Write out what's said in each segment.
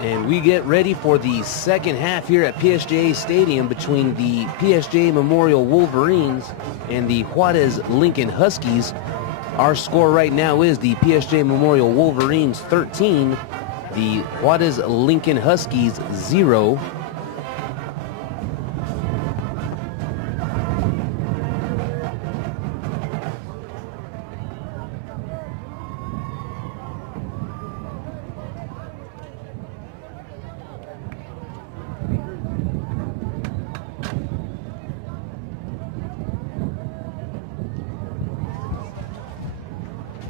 And we get ready for the second half here at PSJA Stadium between the PSJA Memorial Wolverines and the Juarez Lincoln Huskies. Our score right now is the PSJA Memorial Wolverines 13, the Juarez Lincoln Huskies 0.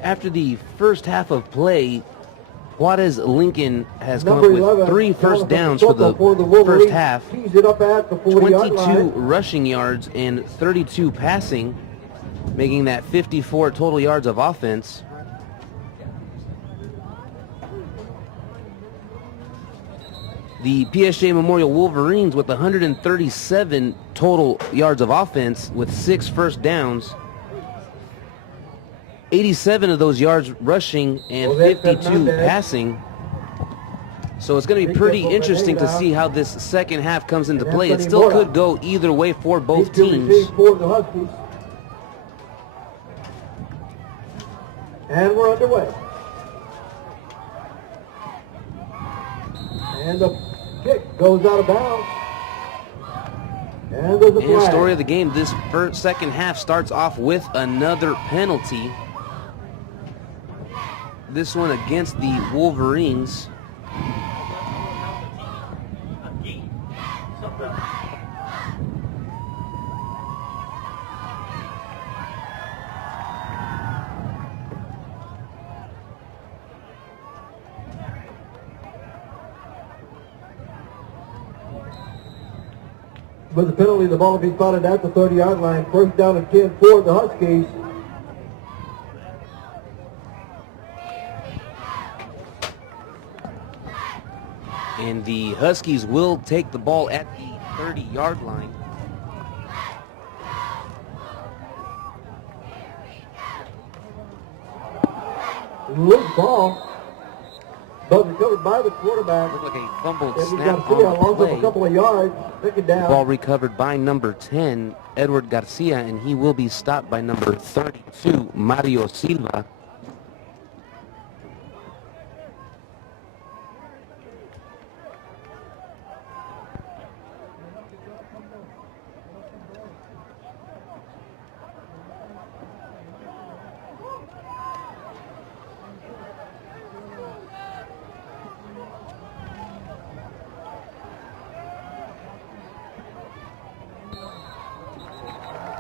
After the first half of play, Juarez Lincoln has come up with 3 first downs for the first half, 22 rushing yards and 32 passing, making that 54 total yards of offense. The PSJA Memorial Wolverines with 137 total yards of offense with 6 first downs. 87 of those yards rushing and 52 passing. So it's going to be pretty interesting to see how this second half comes into play. It still could go either way for both teams. And we're underway. And the kick goes out of bounds. And there's a flag. And story of the game, this second half starts off with another penalty. This one against the Wolverines. With the penalty, the ball will be spotted at the 30-yard line. First down and 10 for the Huskies. And the Huskies will take the ball at the 30-yard line. Loose ball, but recovered by the quarterback. Looked like a fumbled And snap on the play. a couple of yards, take it down. The ball recovered by number 10, Edward Garcia, and he will be stopped by number 32, Mario Silva.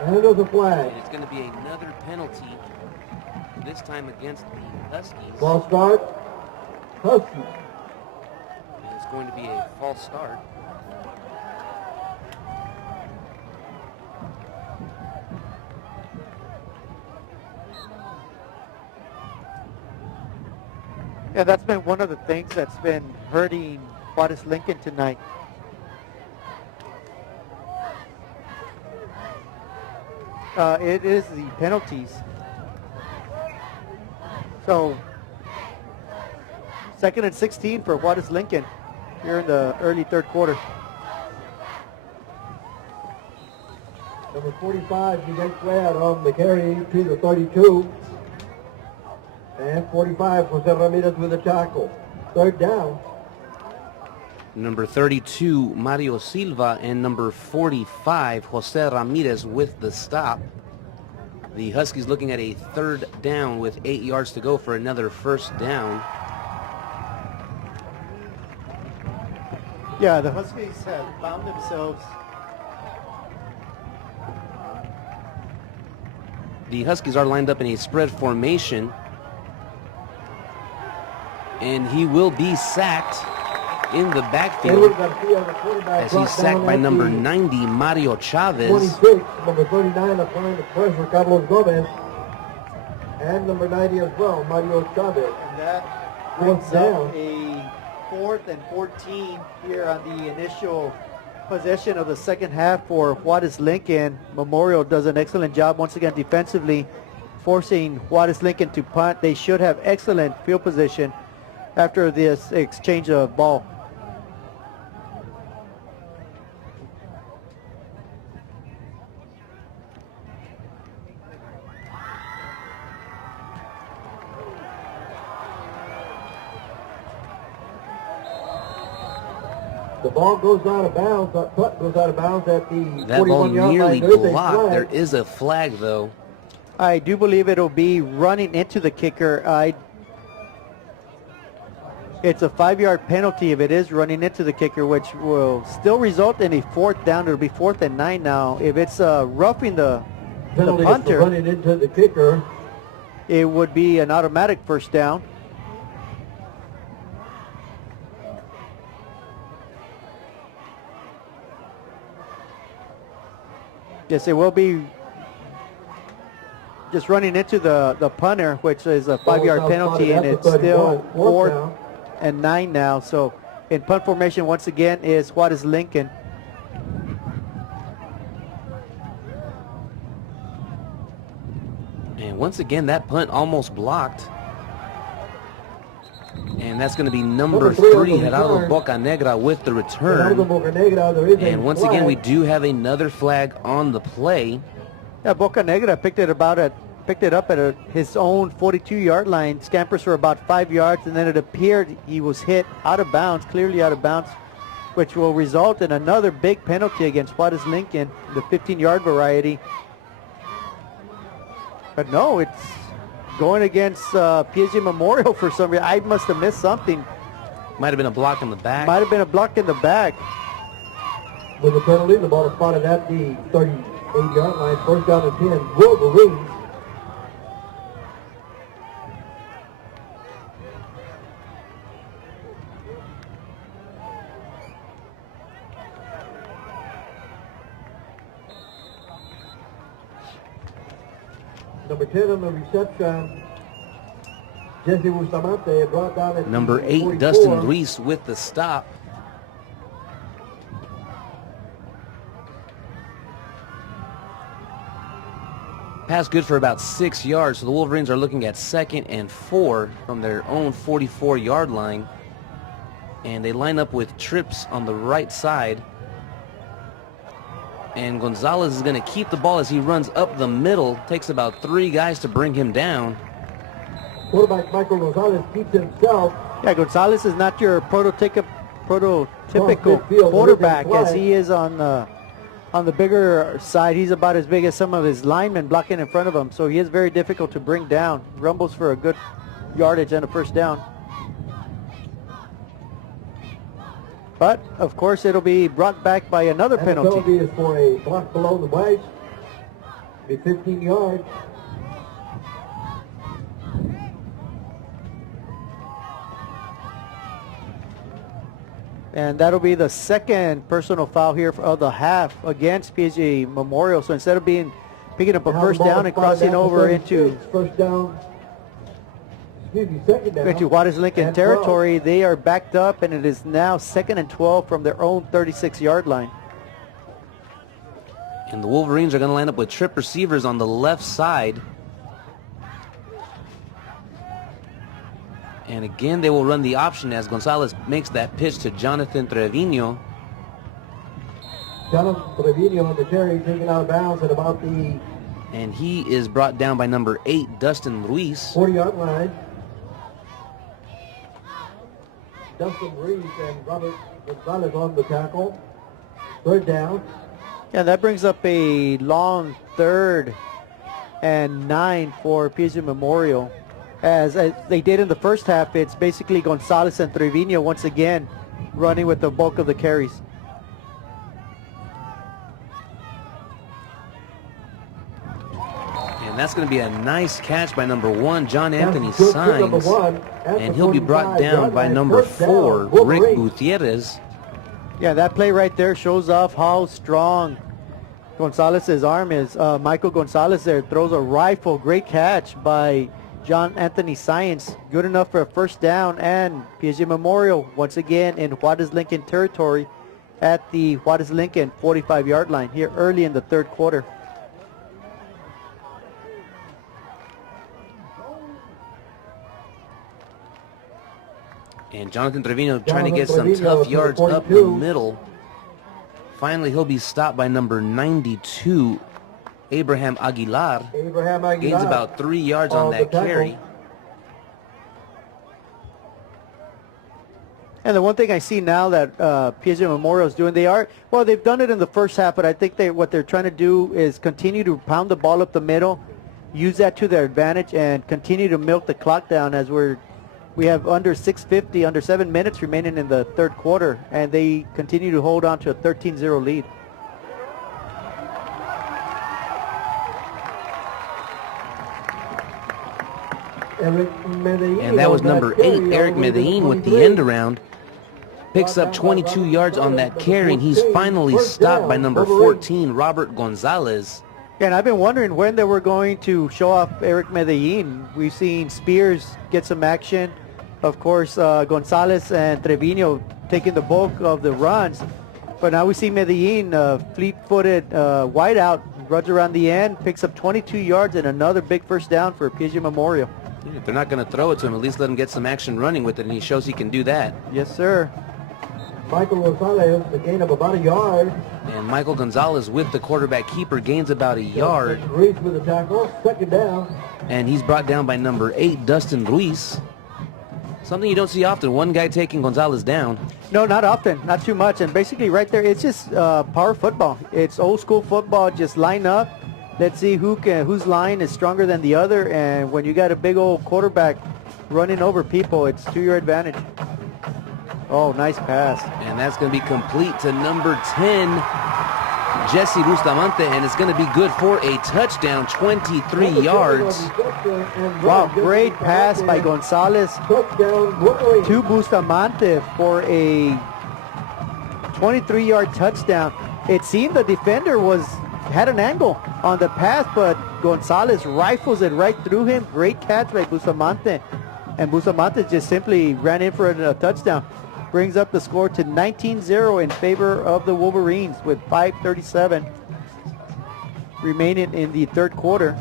And there's a flag. It's going to be another penalty, this time against the Huskies. False start, Huskies. And it's going to be a false start. Yeah, that's been one of the things that's been hurting Juarez Lincoln tonight. It is the penalties. So, 2nd and 16 for Juarez Lincoln here in the early third quarter. Number 45, he gets flat on the carry to the 32. And 45, Jose Ramirez with a tackle. Third down. Number 32, Mario Silva, and number 45, Jose Ramirez with the stop. The Huskies looking at a third down with 8 yards to go for another first down. Yeah, the Huskies have found themselves. The Huskies are lined up in a spread formation. And he will be sacked in the backfield as he's sacked by number 90, Mario Chavez. 26, number 39, applying the pressure, Carlos Gomez. And number 90 as well, Mario Chavez. And that brings up a 4th and 14 here on the initial possession of the second half for Juarez Lincoln. Memorial does an excellent job once again defensively, forcing Juarez Lincoln to punt. They should have excellent field position after this exchange of ball. The ball goes out of bounds. That putt goes out of bounds at the That ball 41-yard nearly line. There is a blocked. flag. There is a flag, though. I do believe it'll be running into the kicker. It's a 5-yard penalty if it is running into the kicker, which will still result in a 4th down. It'll be 4th and 9 now. If it's roughing the Penalty for punter, running into the kicker. it would be an automatic 1st down. Yes, it will be just running into the punter, which is a 5-yard penalty, and it's still 4th and 9 now. So in punt formation, once again, is Juarez Lincoln. And once again, that punt almost blocked. And that's going to be number 3, Gerardo Bocanegra, with the return. And once again, we do have another flag on the play. Yeah, Bocanegra picked it up at his own 42-yard line. Scampers for about 5 yards, and then it appeared he was hit out of bounds, clearly out of bounds, which will result in another big penalty against Juarez Lincoln, the 15-yard variety. But no, it's going against PSJA Memorial for some reason. I must have missed something. Might have been a block in the back. Might have been a block in the back. With the penalty, the ball is spotted at the 38-yard line. 1st down and 10. Wolverine. Number 10 on the reception, Jesse Bustamante, brought down at Number 8, 44. Dustin Ruiz with the stop. Pass good for about 6 yards, so the Wolverines are looking at 2nd and 4 from their own 44-yard line. And they line up with trips on the right side. And Gonzalez is going to keep the ball as he runs up the middle. Takes about 3 guys to bring him down. Quarterback Michael Gonzalez keeps himself. Yeah, Gonzalez is not your prototypical midfield, quarterback moving as he is on the bigger side. He's about as big as some of his linemen blocking in front of him, so he is very difficult to bring down. Rumbles for a good yardage and a 1st down. But, of course, it'll be brought back by another And penalty. the penalty is for a block below the waist. Be 15 yards. And that'll be the 2nd personal foul here of the half against PSJA Memorial. So instead of picking up a Now 1st the ball down is and spotted crossing at the over 36. into 1st down. Excuse me, 2nd down. into Juarez Lincoln And territory, they are backed up, and it is now 2nd and 12 from their own 36-yard line. And the Wolverines are going to line up with trip receivers on the left side. And again, they will run the option as Gonzalez makes that pitch to Jonathan Trevino. Jonathan Trevino on the carry, taken out of bounds at about the And he is brought down by number 8, Dustin Ruiz. 40-yard line. Dustin Ruiz and Robert Gonzalez on the tackle. 3rd down. Yeah, that brings up a long 3rd and 9 for PSJA Memorial. As they did in the first half, it's basically Gonzalez and Trevino once again running with the bulk of the carries. And that's going to be a nice catch by number 1, John Anthony That's good number Signs. 1 at And the he'll be brought 45 down yard by line. number 1st down, 4, Rick Wolverine. Gutierrez. Yeah, that play right there shows off how strong Gonzalez's arm is. Michael Gonzalez there throws a rifle. Great catch by John Anthony Science. Good enough for a 1st down, and PSJA Memorial once again in Juarez Lincoln territory at the Juarez Lincoln 45-yard line here early in the 3rd quarter. And Jonathan Trevino trying to Jonathan get some Trevino tough to yards the up the 42. middle. Finally, he'll be stopped by number 92, Abraham Aguilar. Abraham Aguilar Gains about 3 yards on on the that tackle. carry. And the one thing I see now that PSJA Memorial is doing, they've done it in the first half, but I think what they're trying to do is continue to pound the ball up the middle, use that to their advantage, and continue to milk the clock down as we have under 6:50, under 7 minutes remaining in the third quarter, and they continue to hold on to a 13-0 lead. And that was number 8, Eric Medellin, with the end around. Picks up 22 yards on that carry, and he's finally stopped by number 14, Robert Gonzalez. And I've been wondering when they were going to show off Eric Medellin. We've seen Spears get some action. Of course, Gonzalez and Trevino taking the bulk of the runs. But now we see Medellin, fleet-footed wideout, runs around the end, picks up 22 yards and another big first down for PSJA Memorial. If they're not going to throw it to him, at least let him get some action running with it, and he shows he can do that. Yes, sir. Michael Gonzalez, the gain of about a yard. And Michael Gonzalez with the quarterback keeper gains about a yard. Ruiz with the tackle, second down. And he's brought down by number 8, Dustin Ruiz. Something you don't see often, one guy taking Gonzalez down. No, not often, not too much. And basically right there, it's just power football. It's old school football, just line up. Let's see whose line is stronger than the other. And when you got a big old quarterback running over people, it's to your advantage. Oh, nice pass. And that's going to be complete to number 10, Jesse Bustamante, and it's going to be good for a touchdown, 23 yards. Wow, great pass by Gonzalez to Bustamante for a 23-yard touchdown. It seemed the defender had an angle on the pass, but Gonzalez rifles it right through him. Great catch by Bustamante. And Bustamante just simply ran in for a touchdown. Brings up the score to 19-0 in favor of the Wolverines with 5:37 remaining in the third quarter.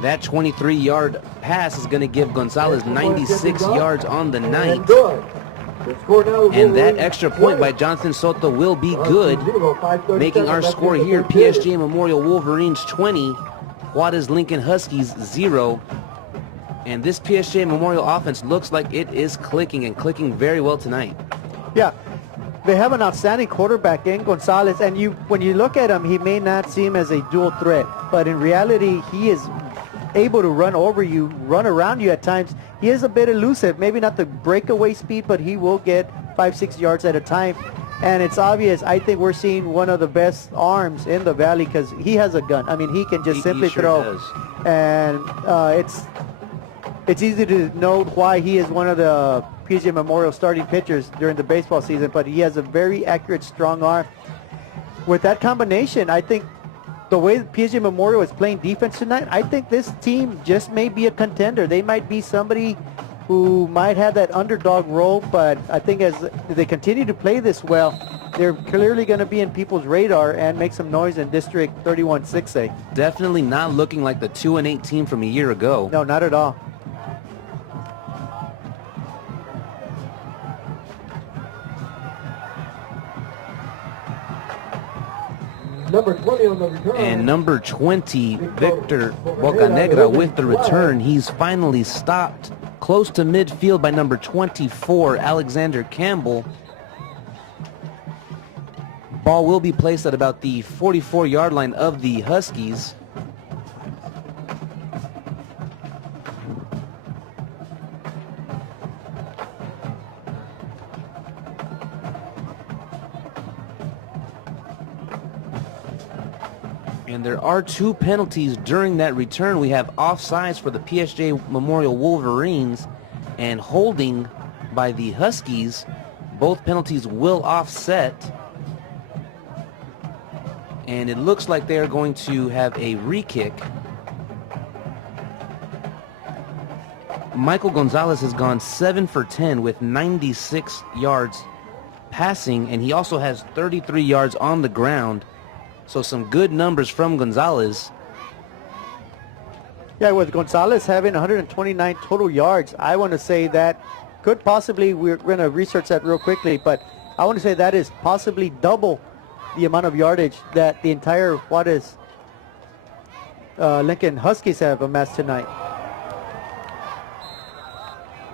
That 23-yard pass is going to give Gonzalez 96 yards on the night. And that extra point by Jonathan Soto will be good, making our score here PSJA Memorial Wolverines 20, Juarez Lincoln Huskies 0. And this PSJA Memorial offense looks like it is clicking, and clicking very well tonight. Yeah, they have an outstanding quarterback in Gonzalez, and when you look at him, he may not seem as a dual threat, but in reality, he is able to run over you, run around you at times. He is a bit elusive, maybe not the breakaway speed, but he will get 5-6 yards at a time. And it's obvious, I think we're seeing one of the best arms in the Valley because he has a gun. I mean, he can just simply throw. And it's easy to note why he is one of the PSJA Memorial starting pitchers during the baseball season, but he has a very accurate, strong arm. With that combination, I think the way PSJA Memorial is playing defense tonight, I think this team just may be a contender. They might be somebody who might have that underdog role, but I think as they continue to play this well, they're clearly going to be in people's radar and make some noise in District 31-6A. Definitely not looking like the 2-8 team from a year ago. No, not at all. Number 20 on the return. And number 20, Victor Bocanegra with the return. He's finally stopped close to midfield by number 24, Alexander Campbell. Ball will be placed at about the 44-yard line of the Huskies. And there are 2 penalties during that return. We have offsides for the PSJA Memorial Wolverines and holding by the Huskies. Both penalties will offset. And it looks like they are going to have a re-kick. Michael Gonzalez has gone 7 for 10 with 96 yards passing, and he also has 33 yards on the ground. So some good numbers from Gonzalez. Yeah, with Gonzalez having 129 total yards, I want to say that could possibly, we're going to research that real quickly, but I want to say that is possibly double the amount of yardage that the entire Juarez Lincoln Huskies have amassed tonight.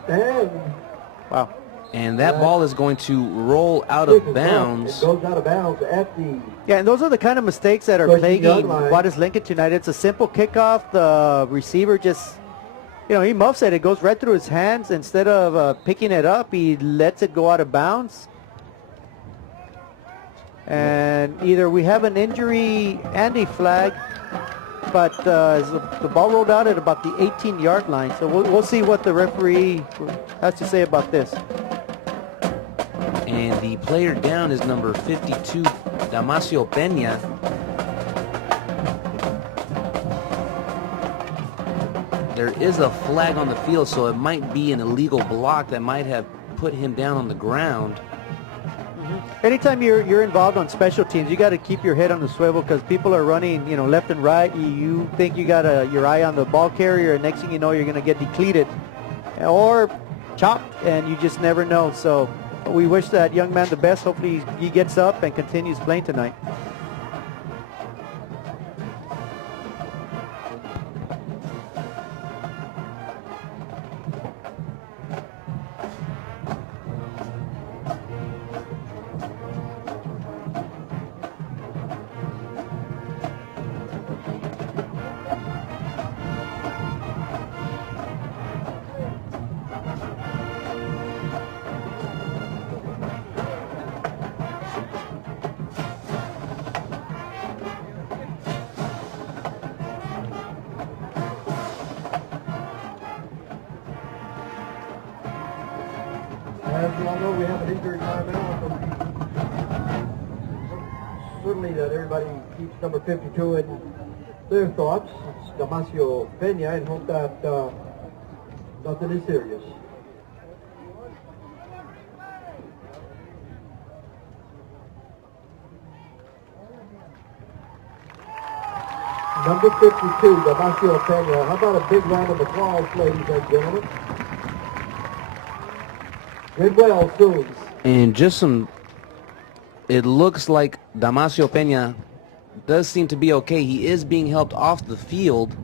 And wow. And that ball is going to roll out of bounds. It goes out of bounds at the... Yeah, and those are the kind of mistakes that are 13-yard plaguing line. Juarez Lincoln tonight. It's a simple kickoff. The receiver just, he muffs it. It goes right through his hands. Instead of picking it up, he lets it go out of bounds. And either we have an injury and a flag, but the ball rolled out at about the 18-yard line. So we'll see what the referee has to say about this. And the player down is number 52, Damasio Peña. There is a flag on the field, so it might be an illegal block that might have put him down on the ground. Anytime you're involved on special teams, you got to keep your head on the swivel because people are running, left and right. You think you got your eye on the ball carrier, and next thing you know, you're going to get depleted or chopped, and you just never know. So we wish that young man the best. Hopefully he gets up and continues playing tonight. As you all know, we have an injury timeout. Certainly that everybody keeps number 52 in their thoughts. It's Damasio Peña, and hope that nothing is serious. Number 52, Damasio Peña. How about a big round of applause, ladies and gentlemen? Did well, soon. And it looks like Damasio Peña does seem to be okay. He is being helped off the field.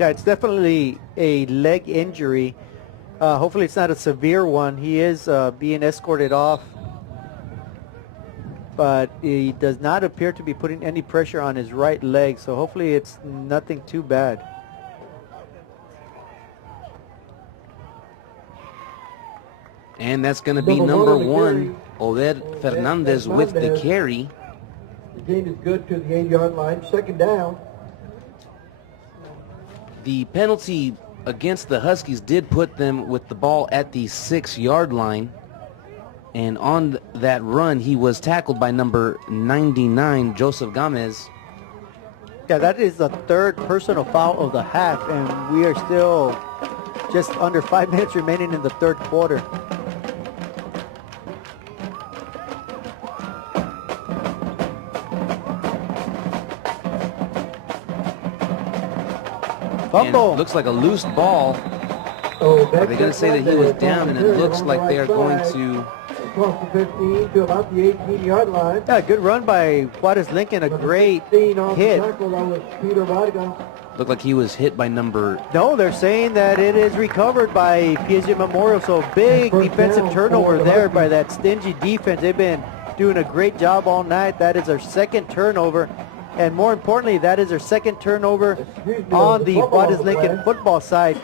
Yeah, it's definitely a leg injury. Hopefully it's not a severe one. He is being escorted off, but he does not appear to be putting any pressure on his right leg, so hopefully it's nothing too bad. And that's going to be number one, Obed Fernandez with the carry. The game is good to the 8-yard line. Second down. The penalty against the Huskies did put them with the ball at the 6-yard line. And on that run, he was tackled by number 99, Joseph Gomez. Yeah, that is the third personal foul of the half, and we are still just under 5 minutes remaining in the third quarter. Fumble. And it looks like a loose ball. So Are they going to say that he was down, and it looks like they are going to... Across the 15 to about the 18-yard line. Yeah, good run by Juarez Lincoln, a great hit. Looked like he was hit by number... No, they're saying that it is recovered by PSJA Memorial, so big defensive turnover there by that stingy defense. They've been doing a great job all night. That is their second turnover, and more importantly, that is their second turnover on the Juarez Lincoln football side.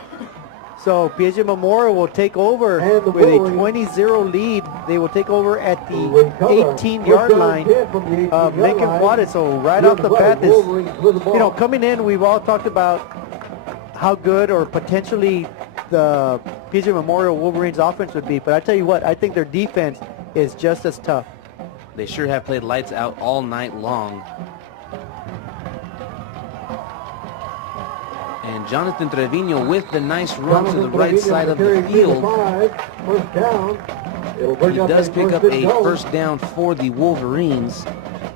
So PSJA Memorial will take over with a 20-0 lead. They will take over at the 18-yard line of Lincoln Juarez. So right off the bat, this, coming in, we've all talked about how good or potentially the PSJA Memorial Wolverines offense would be. But I tell you what, I think their defense is just as tough. They sure have played lights out all night long. And Jonathan Trevino with the nice run to the right side of the field. He does pick up a first down for the Wolverines.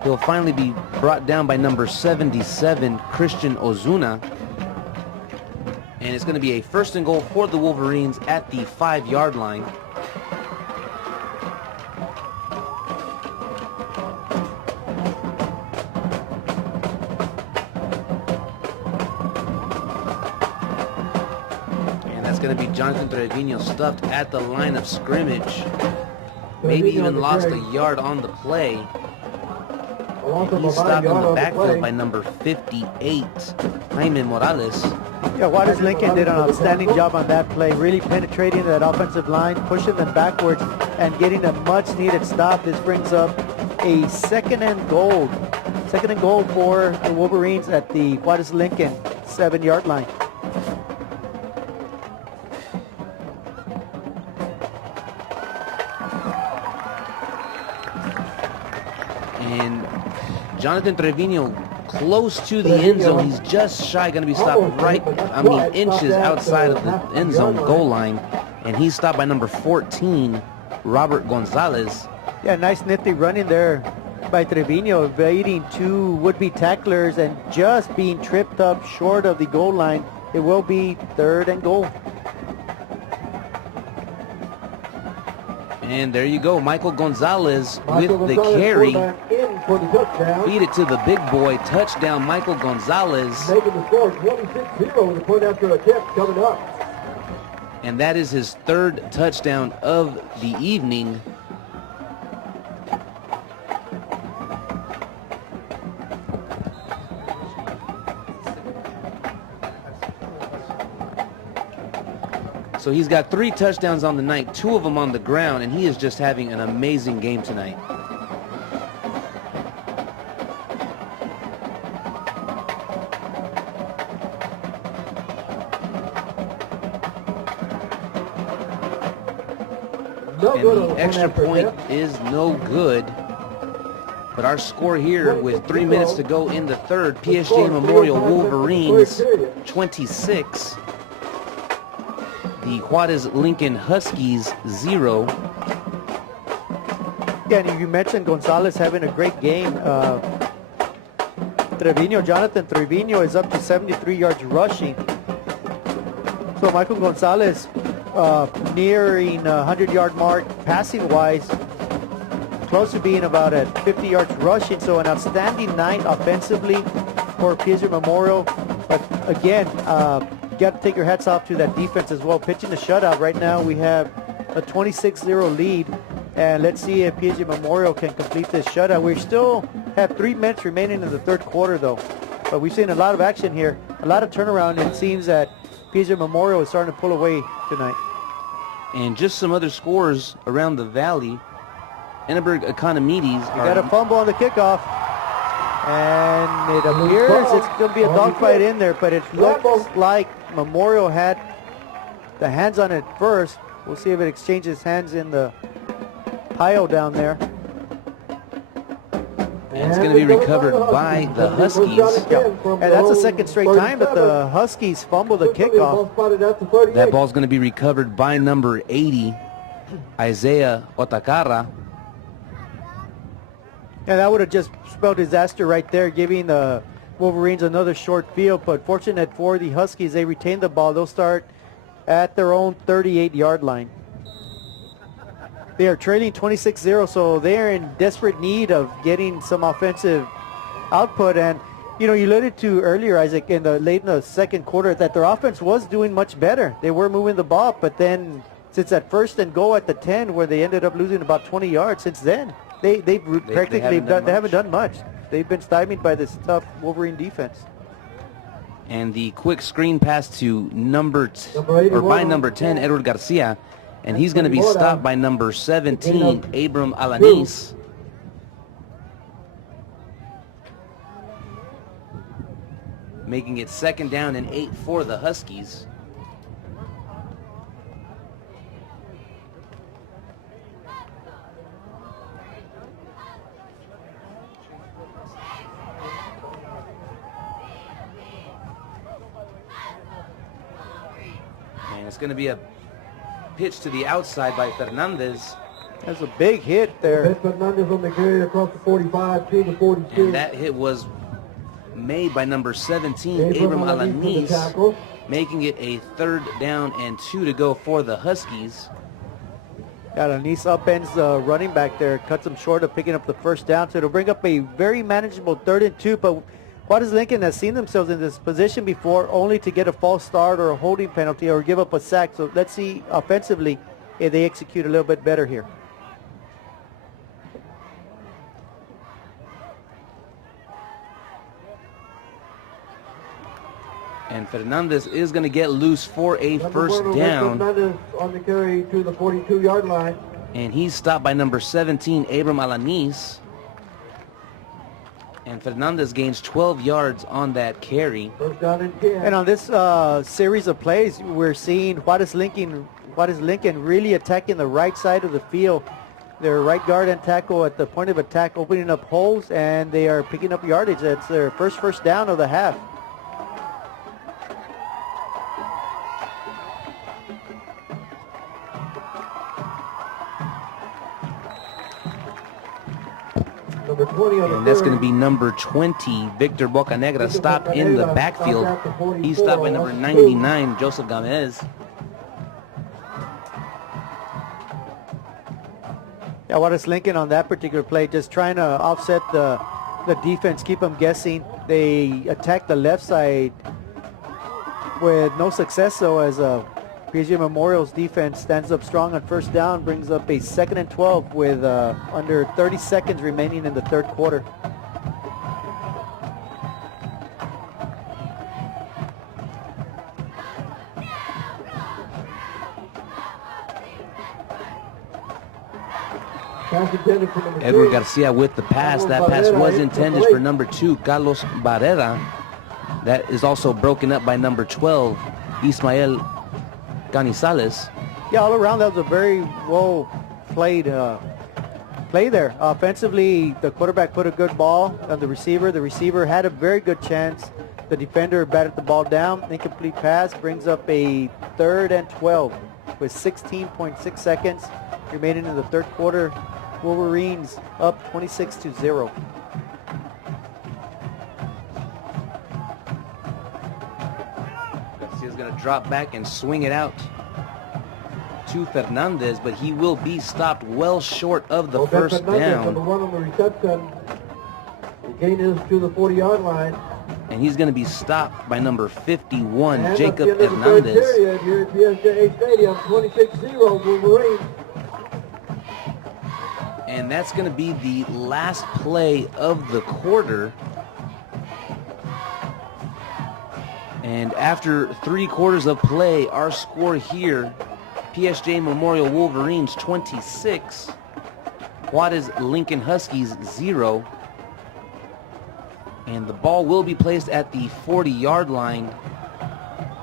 He'll finally be brought down by number 77, Christian Ozuna. And it's going to be a first and goal for the Wolverines at the 5-yard line. going to be Jonathan Trevino stuffed at the line of scrimmage. Maybe even lost a yard on the play. And he's stopped in the backfield by number 58, Jaime Morales. Yeah, Juarez Lincoln did an outstanding job on that play, really penetrating that offensive line, pushing them backwards, and getting a much-needed stop. This brings up a second and goal for the Wolverines at the Juarez Lincoln 7-yard line. And Jonathan Trevino close to the end zone. He's just shy, going to be stopped inches outside of the end zone goal line. And he's stopped by number 14, Robert Gonzalez. Yeah, nice nifty running there by Trevino, evading two would-be tacklers and just being tripped up short of the goal line. It will be 3rd and goal. And there you go, Michael Gonzalez with the carry. Feed it to the big boy. Touchdown, Michael Gonzalez. Making the score 26-0 with a point after attempt coming up. And that is his 3rd touchdown of the evening. So he's got 3 touchdowns on the night, 2 of them on the ground, and he is just having an amazing game tonight. And the extra point is no good. But our score here with 3 minutes to go in the 3rd, PSJA Memorial Wolverines 26. The Juarez Lincoln Huskies 0. Yeah, and you mentioned Gonzalez having a great game. Jonathan Trevino is up to 73 yards rushing. So Michael Gonzalez nearing a 100-yard mark passing-wise, close to being about at 50 yards rushing. So an outstanding night offensively for PSJA Memorial. But again, got to take your hats off to that defense as well. Pitching the shutout right now, we have a 26-0 lead, and let's see if PSJA Memorial can complete this shutout. We still have 3 minutes remaining in the 3rd quarter though, but we've seen a lot of action here, a lot of turnaround, and it seems that PSJA Memorial is starting to pull away tonight. And just some other scores around the valley. Enneberg Economides got a fumble on the kickoff. And it appears it's going to be a dogfight in there, but it looks like Memorial had the hands on it first. We'll see if it exchanges hands in the pile down there. And it's going to be recovered by the Huskies. And that's the 2nd straight time that the Huskies fumble the kickoff. That ball's going to be recovered by number 80, Isaiah Otakara. And that would have just spelled disaster right there, giving the Wolverines another short field. But fortunate for the Huskies, they retain the ball. They'll start at their own 38-yard line. They are trailing 26-0, so they're in desperate need of getting some offensive output. And, you know, you alluded to earlier, Isaac, late in the 2nd quarter, that their offense was doing much better. They were moving the ball, but then since that 1st and goal at the 10, where they ended up losing about 20 yards, since then, they haven't done much. They've been stymied by this tough Wolverine defense. And the quick screen pass to number 10, Edward Garcia, and he's going to be stopped by number 17, Abram Alanis. Making it 2nd down and 8 for the Huskies. And it's going to be a pitch to the outside by Fernandez. That's a big hit there. Fernandez on the carry across the 45 to the 42. And that hit was made by number 17, Abram Alanis, making it a 3rd down and 2 to go for the Huskies. Alanis upends the running back there, cuts him short of picking up the 1st down, so it'll bring up a very manageable 3rd and 2. But Juarez Lincoln has seen themselves in this position before, only to get a false start or a holding penalty or give up a sack. So let's see offensively if they execute a little bit better here. And Fernandez is going to get loose for a first Number 1, down. Fernandez on the carry to the 42-yard line. And he's stopped by number 17, Abram Alanis. And Fernandez gains 12 yards on that carry. First down and 10. And on this series of plays, we're seeing Juarez Lincoln really attacking the right side of the field. Their right guard and tackle at the point of attack, opening up holes, and they are picking up yardage. That's their first down of the half. Number 20 on the And that's carry. going to be number 20, Victor Bocanegra, stopped in the backfield. He's stopped by number 99, Joseph Gomez. Yeah, Juarez Lincoln on that particular play, just trying to offset the defense, keep them guessing. They attack the left side with no success, though, as PSJA Memorial's defense stands up strong on first down, brings up a 2nd and 12 with under 30 seconds remaining in the third quarter. Pass intended for number Edward 3. Garcia with the pass. That pass was intended for number 2, Carlos Barrera. That is also broken up by number 12, Ismael Canizales. Yeah, all around that was a very well played play there. Offensively, the quarterback put a good ball on the receiver. The receiver had a very good chance. The defender batted the ball down. Incomplete pass brings up a 3rd and 12 with 16.6 seconds remaining in the third quarter. Wolverines up 26-0. Garcia's going to drop back and swing it out to Fernandez, but he will be stopped well short of the first Number down. 1 on the reception. The gain is to the 40-yard line. And he's going to be stopped by number 51, And Jacob at the end of the third Hernandez. period here at PSJA Stadium, 26-0 Wolverine. And that's going to be the last play of the quarter. And after 3 quarters of play, our score here, PSJA Memorial Wolverines 26, Juarez Lincoln Huskies 0. And the ball will be placed at the 40-yard line.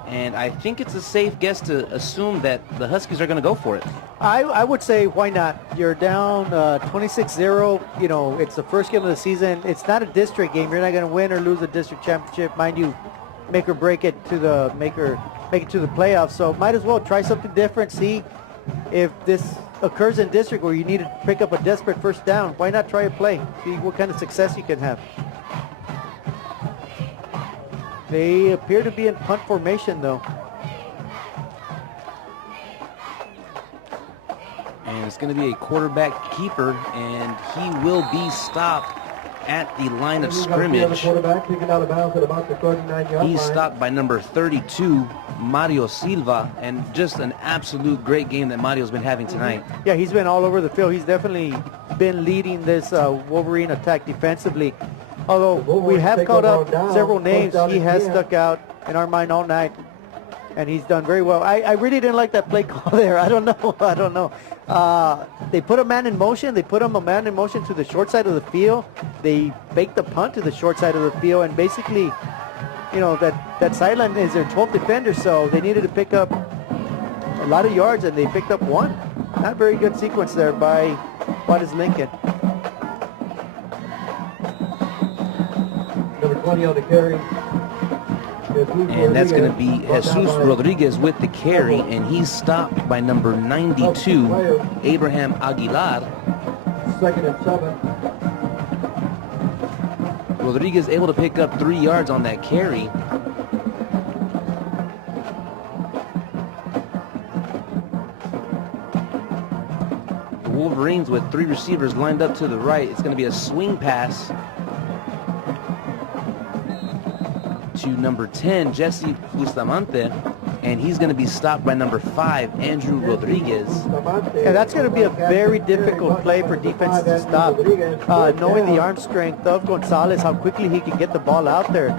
And I think it's a safe guess to assume that the Huskies are going to go for it. I would say, why not? You're down 26-0. You know, it's the first game of the season. It's not a district game. You're not going to win or lose a district championship. Mind you, make or break it to the make it to the playoffs. So might as well try something different. See if this occurs in district where you need to pick up a desperate first down. Why not try a play? See what kind of success you can have. They appear to be in punt formation, though. And it's going to be a quarterback keeper, and he will be stopped at the line of scrimmage. Quarterback taken out of bounds at about the 39-yard line. He's stopped by number 32, Mario Silva, and just an absolute great game that Mario's been having tonight. Yeah, he's been all over the field. He's definitely been leading this Wolverine attack defensively. Although we have called out several names, he has stuck out in our mind all night, and he's done very well. I really didn't like that play call there. I don't know. They put a man in motion. They put a man in motion to the short side of the field. They faked the punt to the short side of the field, and basically, you know, that sideline is their 12th defender, so they needed to pick up a lot of yards, and they picked up 1. Not very good sequence there by Juarez Lincoln. Number 20 on the carry. And that's going to be Jesus Rodriguez with the carry, and he's stopped by number 92, Abraham Aguilar. 2nd and 7. Rodriguez able to pick up 3 yards on that carry. The Wolverines with 3 receivers lined up to the right. It's going to be a swing pass. to number 10, Jesse Bustamante, and he's going to be stopped by number 5, Andrew Rodriguez. And that's going to be a very difficult play for defenses to stop. Knowing the arm strength of Gonzalez, how quickly he can get the ball out there.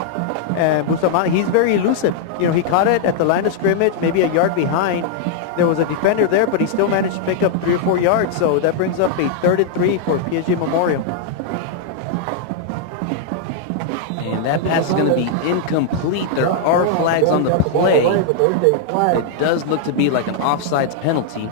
And Bustamante, he's very elusive. You know, he caught it at the line of scrimmage, maybe a yard behind. There was a defender there, but he still managed to pick up 3 or 4 yards. So that brings up a 3rd and 3 for PSG Memorial. And that pass is going to be incomplete. There are flags on the play. It does look to be like an offsides penalty.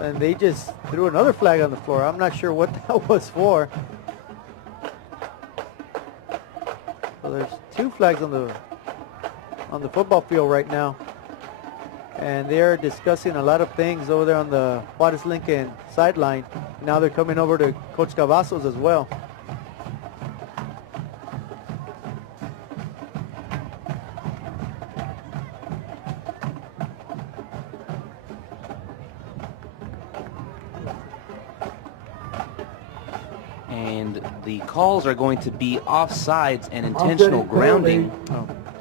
And they just threw another flag on the floor. I'm not sure what that was for. So there's 2 flags on the football field right now. And they're discussing a lot of things over there on the Juarez Lincoln sideline. Now they're coming over to Coach Cavazos as well. And the calls are going to be offsides and intentional grounding.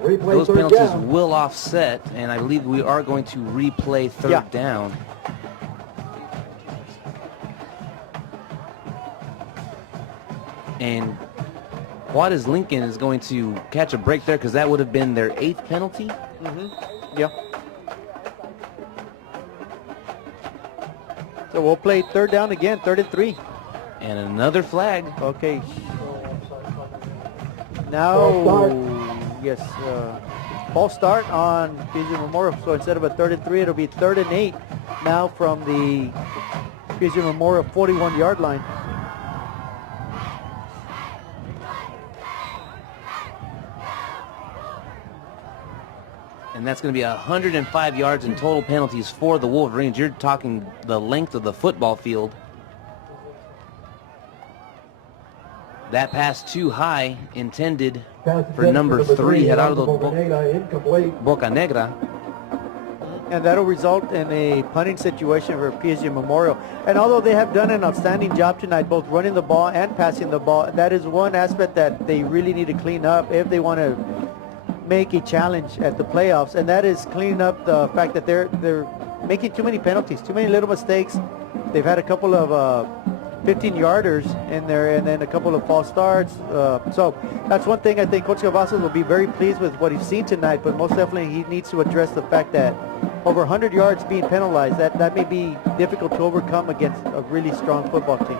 Those penalties will offset, and I believe we are going to replay 3rd down. And Juarez Lincoln is going to catch a break there because that would have been their 8th penalty. Yeah. So we'll play 3rd down again, 3rd and 3. And another flag. Okay. Now, yes, false start on PSG Memorial. So instead of a 3rd and 3, it'll be 3rd and 8 now from the PSG Memorial 41-yard line. And that's going to be 105 yards in total penalties for the Wolverines. You're talking the length of the football field. That pass too high, intended for number 3, Gerardo Bocanegra. And that'll result in a punting situation for PSG Memorial. And although they have done an outstanding job tonight, both running the ball and passing the ball, that is one aspect that they really need to clean up if they want to make a challenge at the playoffs. And that is cleaning up the fact that they're making too many penalties, too many little mistakes. They've had a couple of 15-yarders in there, and then a couple of false starts. So that's one thing I think Coach Cavazos will be very pleased with what he's seen tonight, but most definitely he needs to address the fact that over 100 yards being penalized, that may be difficult to overcome against a really strong football team.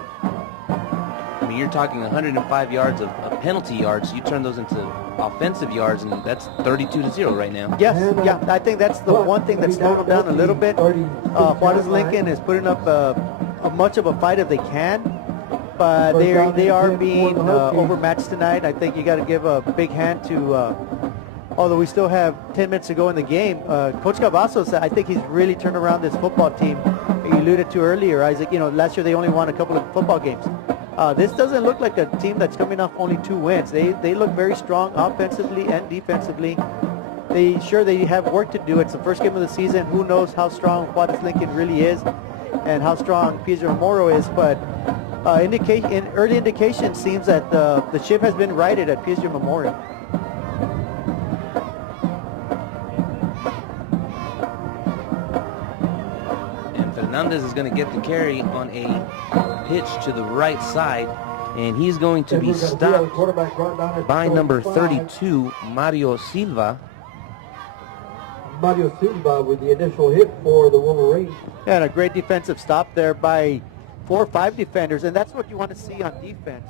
I mean, you're talking 105 yards of penalty yards. You turn those into offensive yards, and that's 32-0 right now. Yes, yeah, I think that's the one thing that's slowed them down a little bit. Juarez Lincoln is putting up much of a fight if they can, but they are being overmatched tonight. I think you got to give a big hand to, although we still have 10 minutes to go in the game, Coach Cavazos, I think he's really turned around this football team. You alluded to earlier, Isaac, last year they only won a couple of football games. This doesn't look like a team that's coming off only 2 wins. They look very strong offensively and defensively. They have work to do. It's the first game of the season. Who knows how strong Juarez Lincoln really is and how strong PSG Memorial is, but early indication seems that the ship has been righted at PSG Memorial. And Fernandez is going to get the carry on a pitch to the right side, and he's going to be stopped by number 32, Mario Silva. Mario Silva with the initial hit for the Wolverines. And a great defensive stop there by 4 or 5 defenders, and that's what you want to see on defense.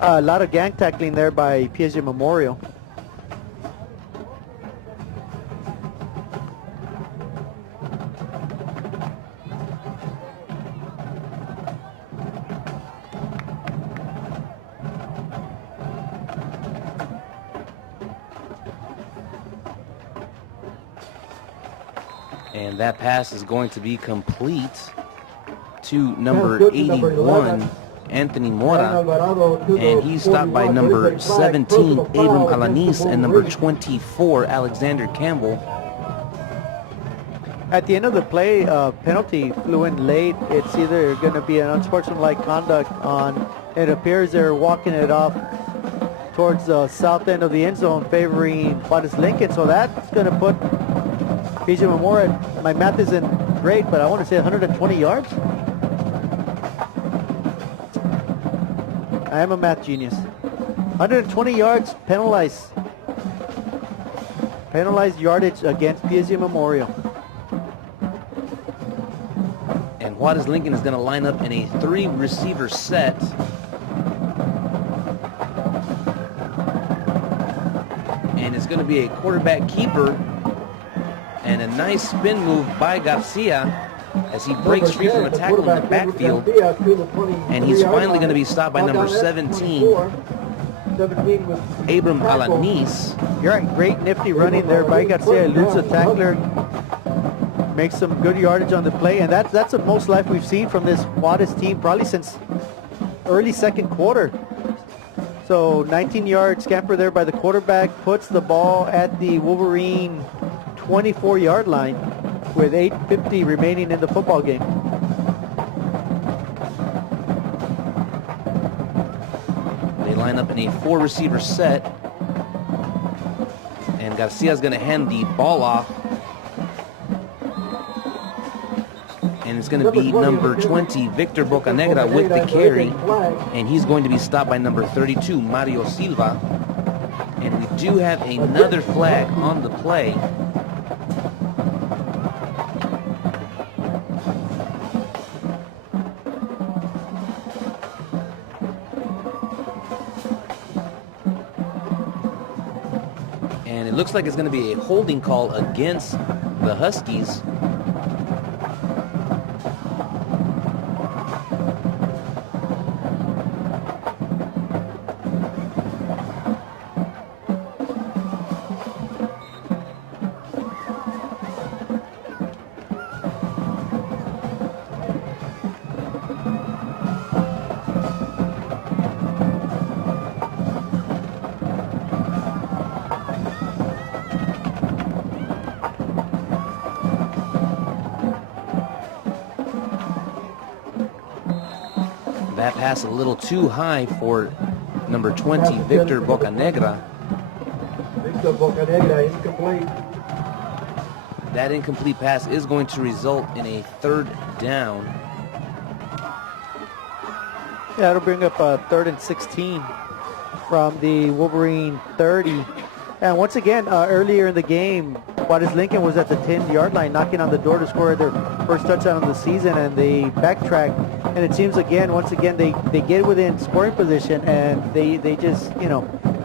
A lot of gang tackling there by PSG Memorial. And that pass is going to be complete to number 81, Anthony Mora, and he's stopped by number 17, Abram Alanis, and number 24, Alexander Campbell. At the end of the play, penalty flew in late. It's either going to be an unsportsmanlike conduct on, it appears they're walking it off towards the south end of the end zone, favoring Juarez Lincoln. So that's going to put PSJA Memorial, my math isn't great, but I want to say 120 yards. I am a math genius. 120 yards penalized yardage against PSJA Memorial. And Juarez Lincoln is going to line up in a 3-receiver set. And it's going to be a quarterback keeper. And a nice spin move by Garcia as he breaks free from a tackle in the backfield. And he's finally going to be stopped by number 17, Abram Alanis. You're right, great nifty running there by Garcia. Eludes the tackler, makes some good yardage on the play, and that's the most life we've seen from this Juarez team probably since early second quarter. So 19-yard scamper there by the quarterback puts the ball at the Wolverine 24-yard line with 8:50 remaining in the football game. They line up in a 4-receiver set, and Garcia's going to hand the ball off. And it's going to be number 20, Victor Bocanegra, with the carry. And he's going to be stopped by number 32, Mario Silva. And we do have another flag on the play. And it looks like it's going to be a holding call against the Huskies. That pass a little too high for number 20, Victor Bocanegra. Victor Bocanegra incomplete. That incomplete pass is going to result in a 3rd down. Yeah, it'll bring up a 3rd and 16 from the Wolverine 30. And once again, earlier in the game, Juarez Lincoln was at the 10-yard line knocking on the door to score their first touchdown of the season, and they backtrack. And it seems once again, they get within scoring position, and they just,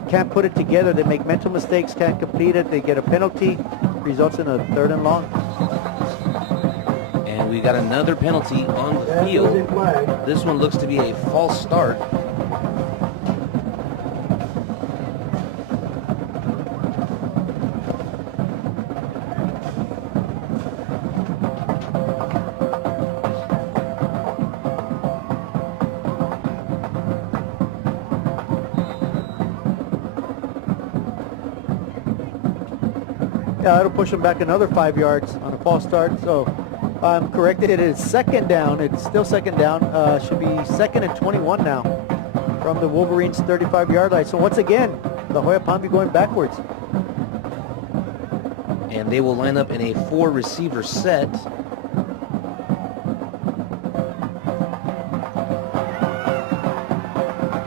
can't put it together. They make mental mistakes, can't complete it. They get a penalty, results in a 3rd and long. And we got another penalty on the field. This one looks to be a false start. It'll push them back another 5 yards on a false start. So I'm corrected. It is 2nd down. It's still 2nd down. Should be 2nd and 21 now from the Wolverines' 35-yard line. So once again, the Hoya Palmby going backwards. And they will line up in a 4-receiver set.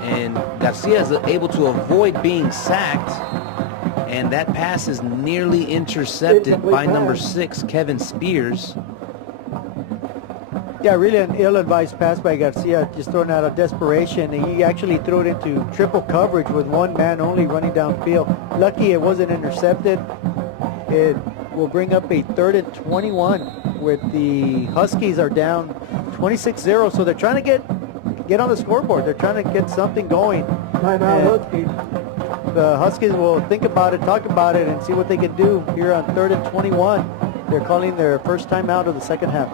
And Garcia is able to avoid being sacked. And that pass is nearly intercepted by number 6, Kevin Spears. Yeah, really an ill-advised pass by Garcia, just thrown out of desperation. And he actually threw it into triple coverage with one man only running downfield. Lucky it wasn't intercepted. It will bring up a 3rd and 21 with the Huskies are down 26-0. So they're trying to get on the scoreboard. They're trying to get something going. Huskies. The Huskies will think about it, talk about it, and see what they can do here on 3rd and 21. They're calling their first time out of the second half.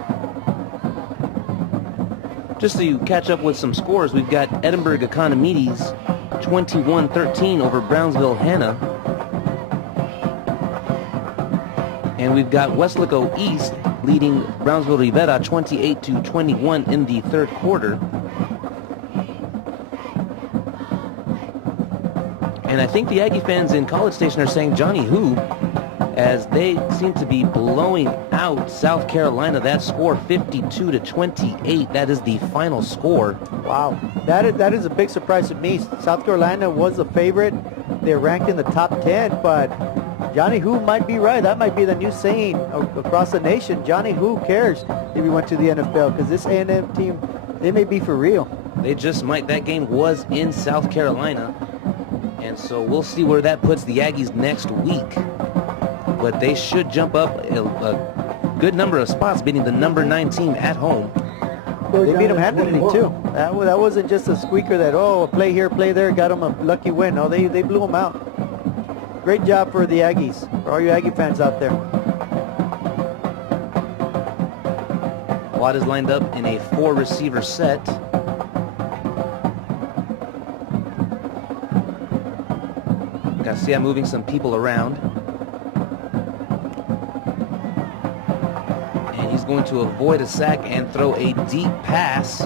Just to catch up with some scores, we've got Edinburgh Economides 21-13 over Brownsville Hanna. And we've got Westlaco East leading Brownsville Rivera 28-21 in the third quarter. And I think the Aggie fans in College Station are saying Johnny Who, as they seem to be blowing out South Carolina. That score 52-28. That is the final score. Wow, that is a big surprise to me. South Carolina was the favorite. They're ranked in the top 10, but Johnny Who might be right. That might be the new saying across the nation. Johnny Who cares if he went to the NFL, because this A&M team, they may be for real. They just might. That game was in South Carolina, and so we'll see where that puts the Aggies next week. But they should jump up a good number of spots, beating the number 9 team at home. They beat them handily too. That wasn't just a squeaker that, oh, a play here, play there, got them a lucky win. No, they blew them out. Great job for the Aggies, for all you Aggie fans out there. Watt is lined up in a 4-receiver set. Garcia moving some people around. Going to avoid a sack and throw a deep pass,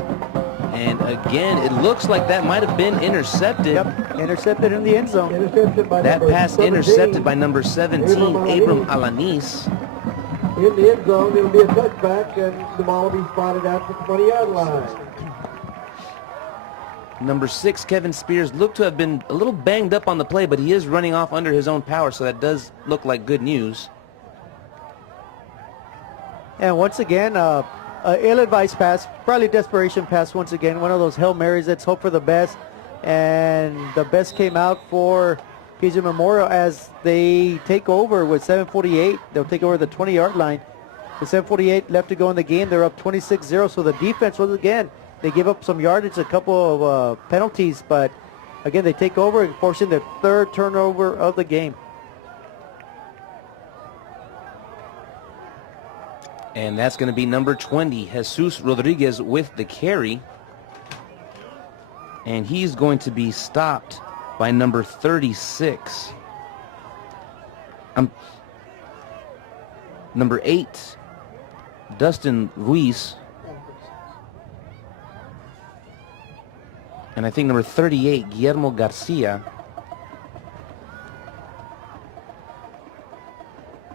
and again it looks like that might have been intercepted. Yep, intercepted in the end zone. That pass intercepted by number 17, Abram Alanis. In the end zone, it'll be a touchback, and the ball will be spotted at the 20-yard line. Number 6, Kevin Spears, looked to have been a little banged up on the play, but he is running off under his own power, so that does look like good news. And once again, ill-advised pass, probably desperation pass once again. One of those Hail Marys, let's hope for the best. And the best came out for PSJA Memorial as they take over with 7:48. They'll take over the 20-yard line. With 7:48 left to go in the game, they're up 26-0. So the defense, once again, they give up some yardage, a couple of penalties. But again, they take over and forcing their third turnover of the game. And that's going to be number 20, Jesus Rodriguez with the carry. And he's going to be stopped by number 36. Number 8, Dustin Ruiz. And I think number 38, Guillermo Garcia.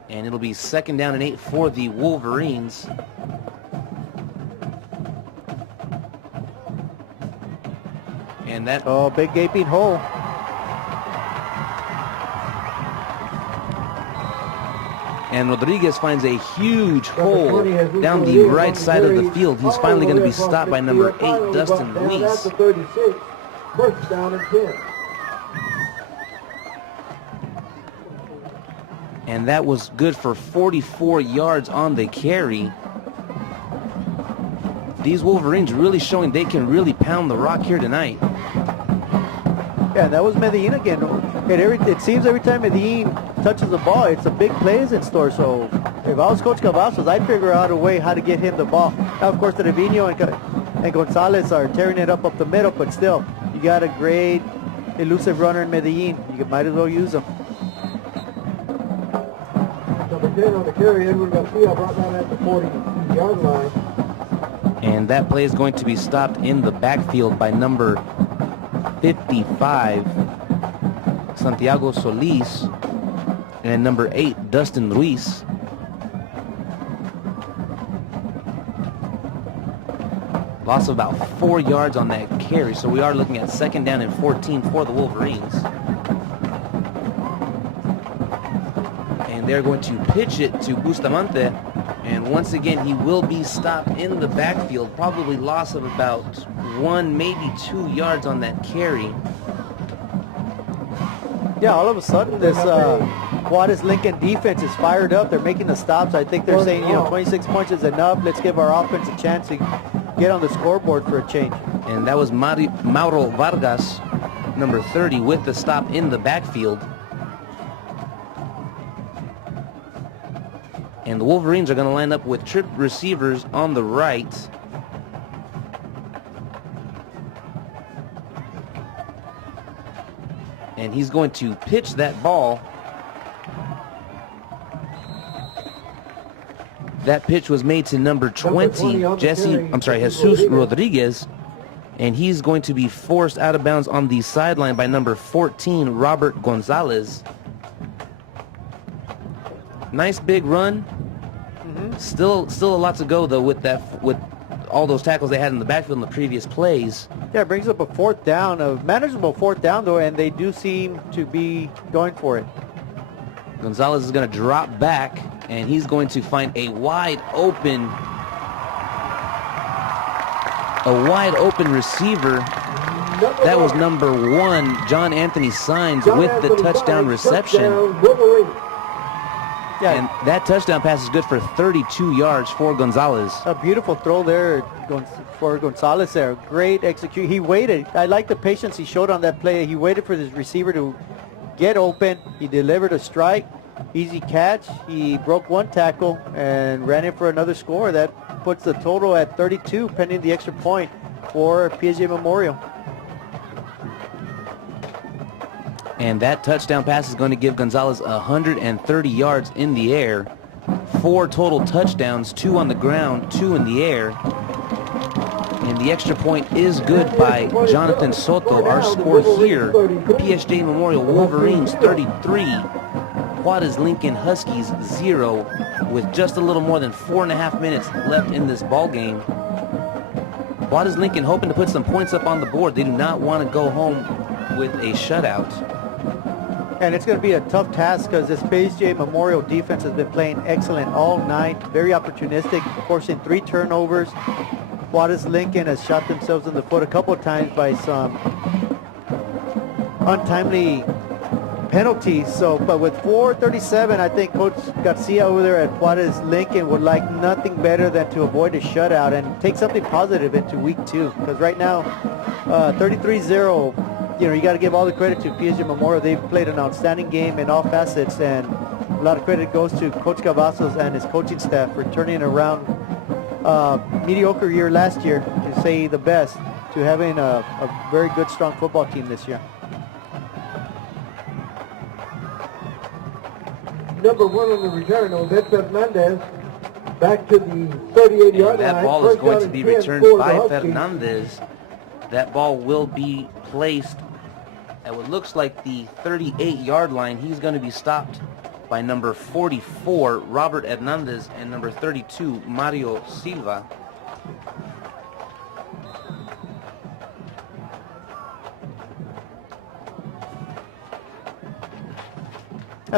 And it'll be 2nd down and 8 for the Wolverines. And that... Oh, big gaping hole. And Rodriguez finds a huge hole down the right side of the field. He's finally going to be stopped by number 8, Dustin Ruiz. 1st down and 10. And that was good for 44 yards on the carry. These Wolverines really showing they can really pound the rock here tonight. Yeah, that was Medellin again. It seems every time Medellin touches the ball, it's a big plays in store. So if I was Coach Cavazos, I'd figure out a way how to get him the ball. Now, of course, Trevino and Gonzalez are tearing it up the middle, but still, you got a great elusive runner in Medellin. You might as well use him. Number 10 on the carry, Edwin Garcia brought down at the 40-yard line. And that play is going to be stopped in the backfield by number 55, Santiago Solis, and number 8, Dustin Ruiz. Loss of about 4 yards on that carry, so we are looking at 2nd down and 14 for the Wolverines. And they're going to pitch it to Bustamante, and once again he will be stopped in the backfield, probably loss of about 1, maybe 2 yards on that carry. Yeah, all of a sudden this Juarez Lincoln defense is fired up. They're making the stops. I think they're saying, 26 points is enough. Let's give our offense a chance to get on the scoreboard for a change. And that was Mauro Vargas, number 30, with the stop in the backfield. And the Wolverines are going to line up with trip receivers on the right. And he's going to pitch that ball. That pitch was made to number 20, Jesus Rodriguez. And he's going to be forced out of bounds on the sideline by number 14, Robert Gonzalez. Nice big run. Still a lot to go though with all those tackles they had in the backfield in the previous plays. Yeah, it brings up a fourth down, a manageable fourth down though, and they do seem to be going for it. Gonzalez is going to drop back, and he's going to find a wide open receiver. That was number 1, John Anthony Signs, with the touchdown reception. Yeah. And that touchdown pass is good for 32 yards for Gonzalez. A beautiful throw there for Gonzalez there. Great execution. He waited. I like the patience he showed on that play. He waited for his receiver to get open. He delivered a strike. Easy catch. He broke one tackle and ran in for another score. That puts the total at 32 pending the extra point for PSJA Memorial. And that touchdown pass is going to give Gonzalez 130 yards in the air. 4 total touchdowns, 2 on the ground, 2 in the air. And the extra point is good by Jonathan Soto. Our score here, PSJA Memorial Wolverines 33, Juarez Lincoln Huskies 0, with just a little more than 4.5 minutes left in this ball game. Juarez Lincoln hoping to put some points up on the board. They do not want to go home with a shutout. And it's going to be a tough task because this PSJA Memorial defense has been playing excellent all night. Very opportunistic, forcing 3 turnovers. Juarez Lincoln has shot themselves in the foot a couple of times by some untimely penalties. So, but with 4:37, I think Coach Garcia over there at Juarez Lincoln would like nothing better than to avoid a shutout and take something positive into week 2. Because right now, 33-0. You know, you got to give all the credit to PSJA Memorial. They've played an outstanding game in all facets, and a lot of credit goes to Coach Cavazos and his coaching staff for turning around mediocre year last year, to say the best, to having a very good, strong football team this year. Number 1 on the return, Obed Fernandez, back to the 38-yard line. That ball is going to be returned by Fernandez. That ball will be placed at what looks like the 38-yard line. He's going to be stopped by number 44, Robert Hernandez, and number 32, Mario Silva.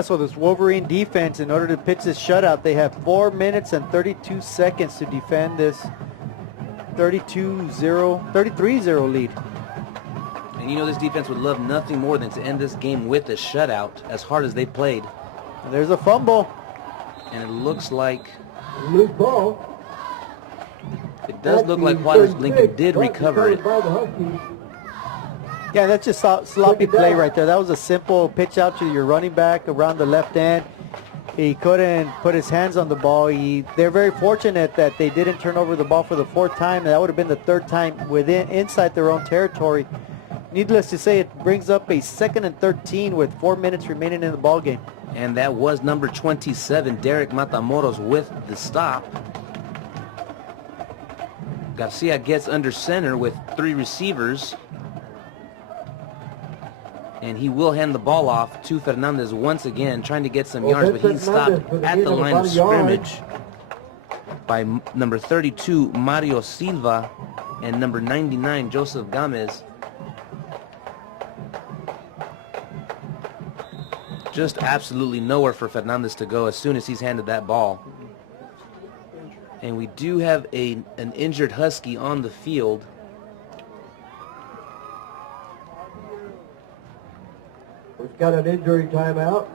So this Wolverine defense, in order to pitch this shutout, they have 4 minutes and 32 seconds to defend this 33-0 lead. And you know this defense would love nothing more than to end this game with a shutout, as hard as they played. And there's a fumble. And it looks like... Loose ball. It does look like Juarez Lincoln did recover it. Yeah, that's just sloppy play right there. That was a simple pitch out to your running back around the left end. He couldn't put his hands on the ball. They're very fortunate that they didn't turn over the ball for the 4th time. That would have been the 3rd time inside their own territory. Needless to say, it brings up a 2nd and 13 with 4 minutes remaining in the ball game. And that was number 27, Derek Matamoros, with the stop. Garcia gets under center with 3 receivers. And he will hand the ball off to Fernandez once again, trying to get some yards, but he's stopped at the line of scrimmage by number 32, Mario Silva, and number 99, Joseph Gomez. Just absolutely nowhere for Fernandez to go as soon as he's handed that ball. And we do have an injured Husky on the field. We've got an injury timeout.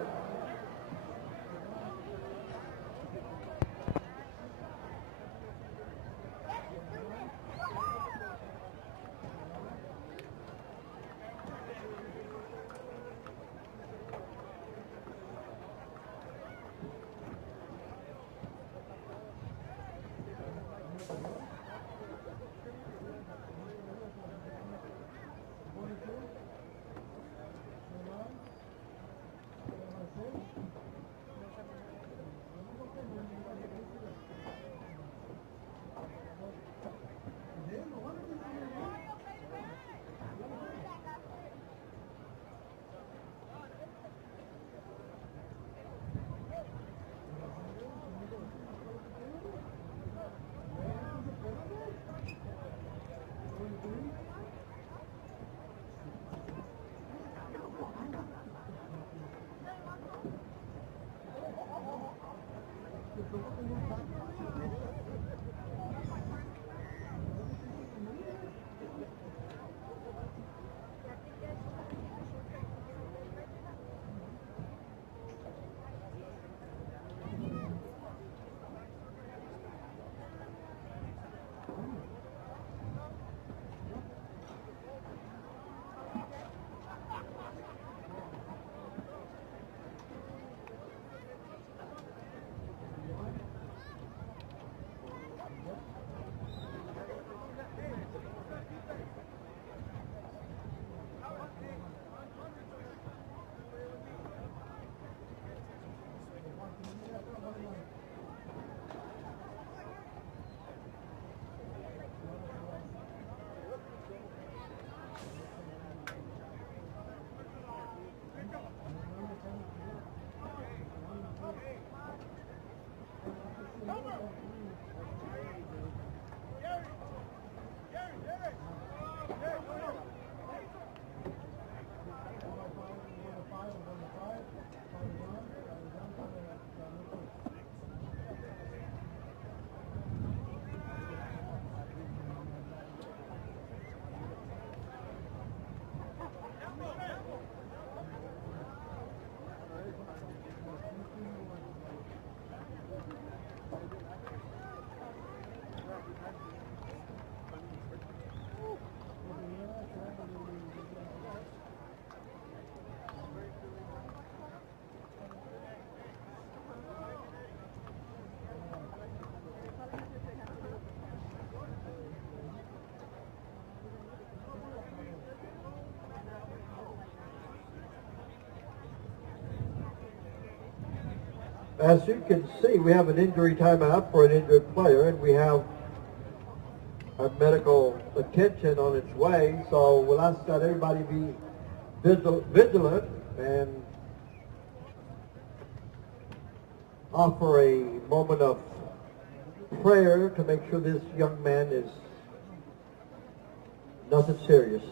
As you can see, we have an injury timeout for an injured player, and we have our medical attention on its way. So we'll ask that everybody be vigilant and offer a moment of prayer to make sure this young man is nothing serious.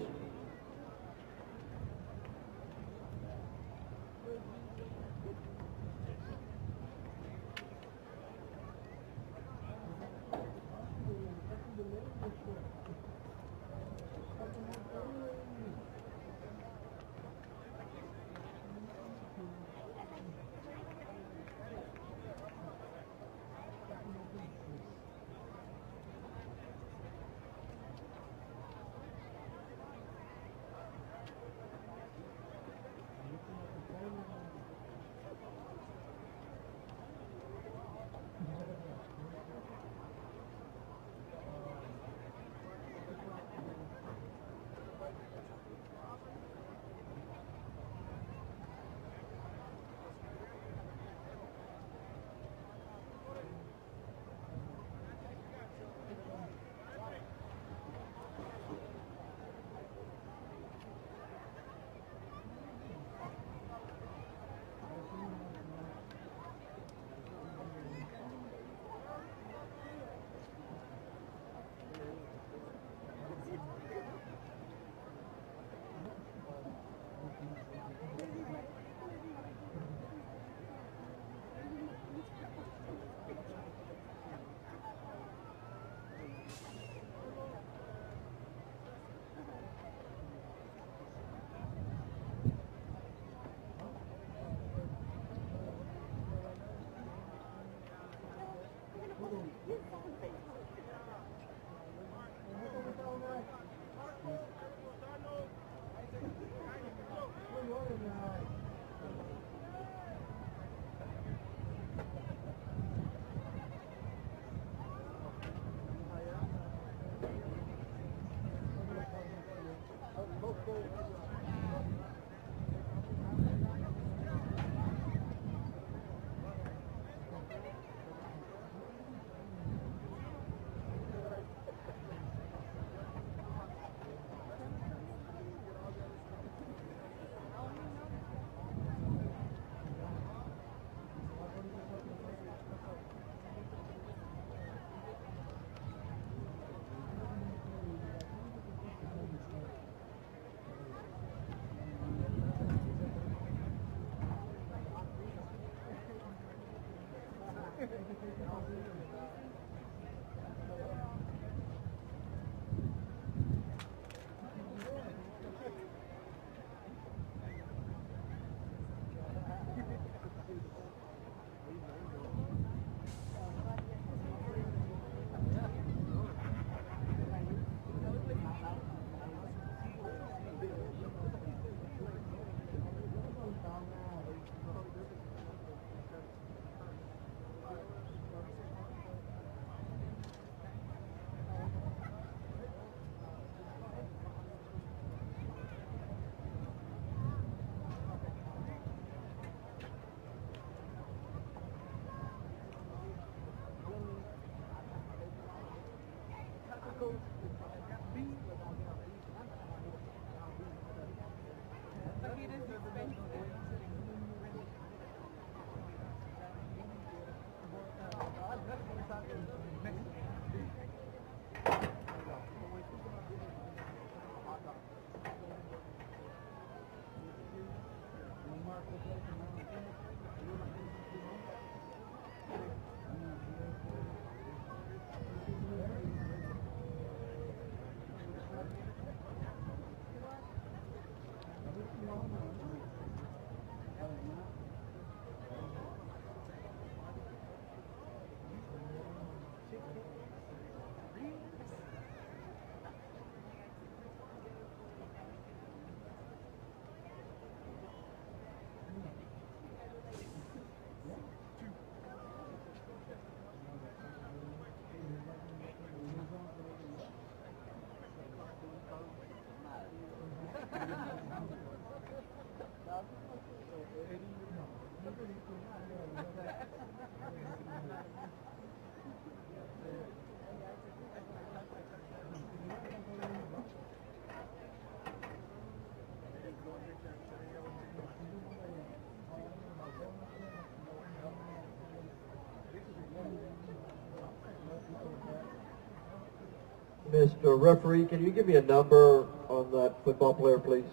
Mr. Referee, can you give me a number on that football player, please?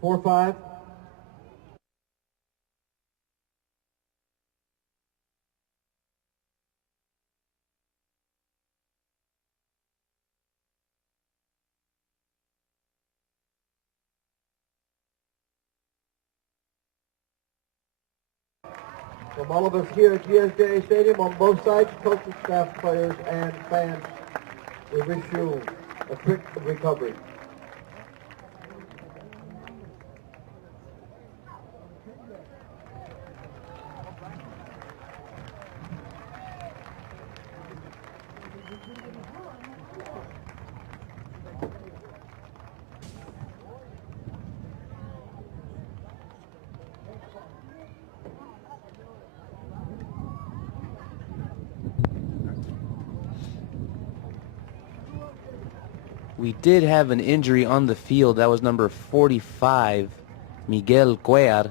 Four, five. From all of us here at PSJA Stadium on both sides, coaches, staff, players, and fans, we wish you a quick recovery. We did have an injury on the field. That was number 45, Miguel Cuellar.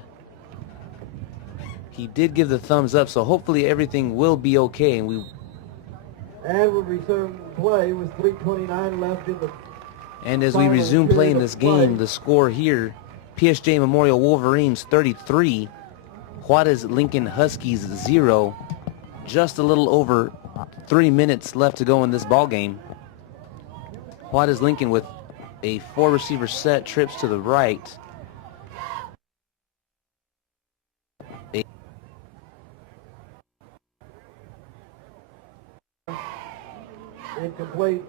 He did give the thumbs up, so hopefully everything will be okay. And we'll resume play with 3:29 left in the. And as we resume playing this game, the score here: PSJA Memorial Wolverines 33, Juarez Lincoln Huskies 0. Just a little over 3 minutes left to go in this ball game. Juarez Lincoln with a 4-receiver set, trips to the right. Incomplete.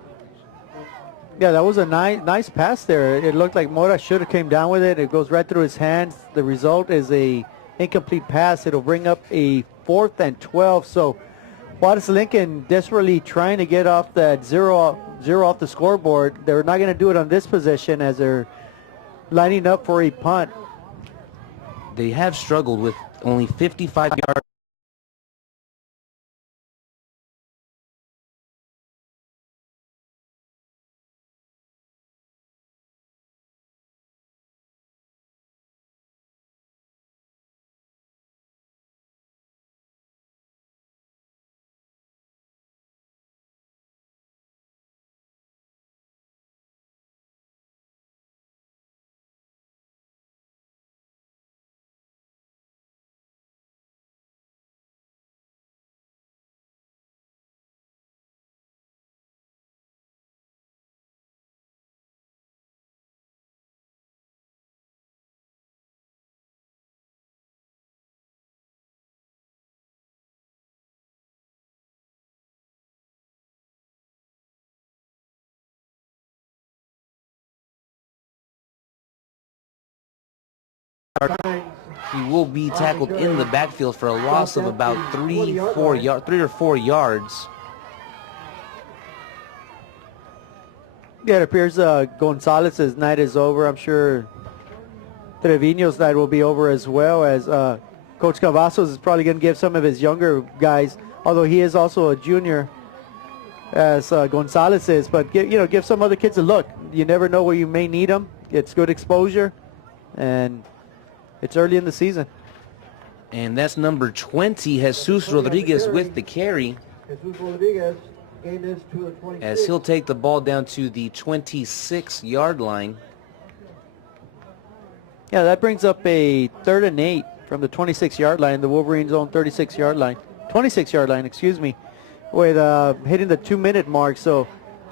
Yeah, that was a nice pass there. It looked like Mora should have came down with it. It goes right through his hands. The result is a incomplete pass. It'll bring up a 4th and 12. So Juarez Lincoln desperately trying to get off that zero off the scoreboard. They're not going to do it on this position as they're lining up for a punt. They have struggled with only 55 yards. He will be tackled in the backfield for a loss of about 3 or 4 yards. Yeah, it appears Gonzalez's night is over. I'm sure Trevino's night will be over as well, as Coach Cavazos is probably going to give some of his younger guys, although he is also a junior, as Gonzalez is. But give some other kids a look. You never know where you may need them. It's good exposure, and it's early in the season. And that's number 20, Jesus Rodriguez, with the carry. Jesus Rodriguez gained this to the 26. As he'll take the ball down to the 26-yard line. Yeah, that brings up a 3rd and 8 from the 26-yard line, the Wolverines' own 26-yard line. 26-yard line, excuse me, with hitting the 2-minute mark. So